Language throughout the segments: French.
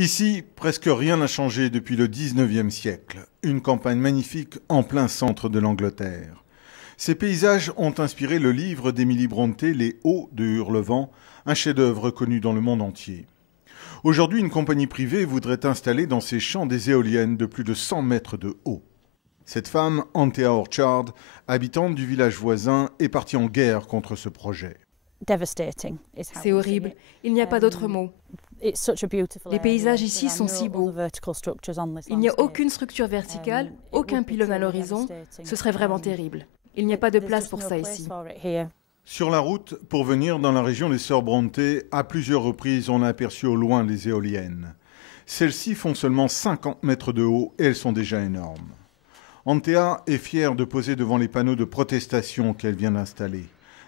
Ici, presque rien n'a changé depuis le 19e siècle. Une campagne magnifique en plein centre de l'Angleterre. Ces paysages ont inspiré le livre d'Emily Brontë, Les Hauts de Hurlevent, un chef-d'œuvre connu dans le monde entier. Aujourd'hui, une compagnie privée voudrait installer dans ses champs des éoliennes de plus de 100 mètres de haut. Cette femme, Anthea Orchard, habitante du village voisin, est partie en guerre contre ce projet. C'est horrible, il n'y a pas d'autre mot. Les paysages ici sont si beaux. Il n'y a aucune structure verticale, aucun pylône à l'horizon. Ce serait vraiment terrible. Il n'y a pas de place pour ça ici. Sur la route, pour venir dans la région des Sœurs Brontë, à plusieurs reprises, on a aperçu au loin les éoliennes. Celles-ci font seulement 50 mètres de haut et elles sont déjà énormes. Anthea est fière de poser devant les panneaux de protestation qu'elle vient d'installer.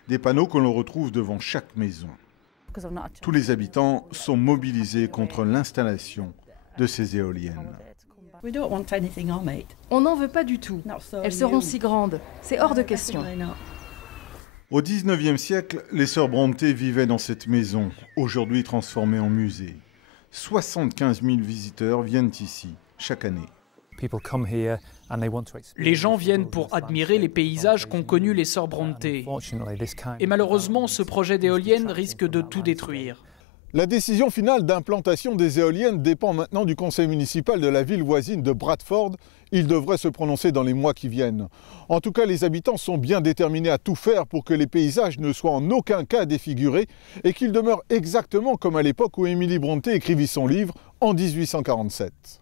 Des panneaux que l'on retrouve devant chaque maison. Tous les habitants sont mobilisés contre l'installation de ces éoliennes. On n'en veut pas du tout. Elles seront si grandes. C'est hors de question. Au 19e siècle, les Sœurs Brontë vivaient dans cette maison, aujourd'hui transformée en musée. 75 000 visiteurs viennent ici chaque année. Les gens viennent pour admirer les paysages qu'ont connus les Sœurs Brontë. Et malheureusement, ce projet d'éolienne risque de tout détruire. La décision finale d'implantation des éoliennes dépend maintenant du conseil municipal de la ville voisine de Bradford. Il devrait se prononcer dans les mois qui viennent. En tout cas, les habitants sont bien déterminés à tout faire pour que les paysages ne soient en aucun cas défigurés et qu'ils demeurent exactement comme à l'époque où Emily Brontë écrivit son livre en 1847.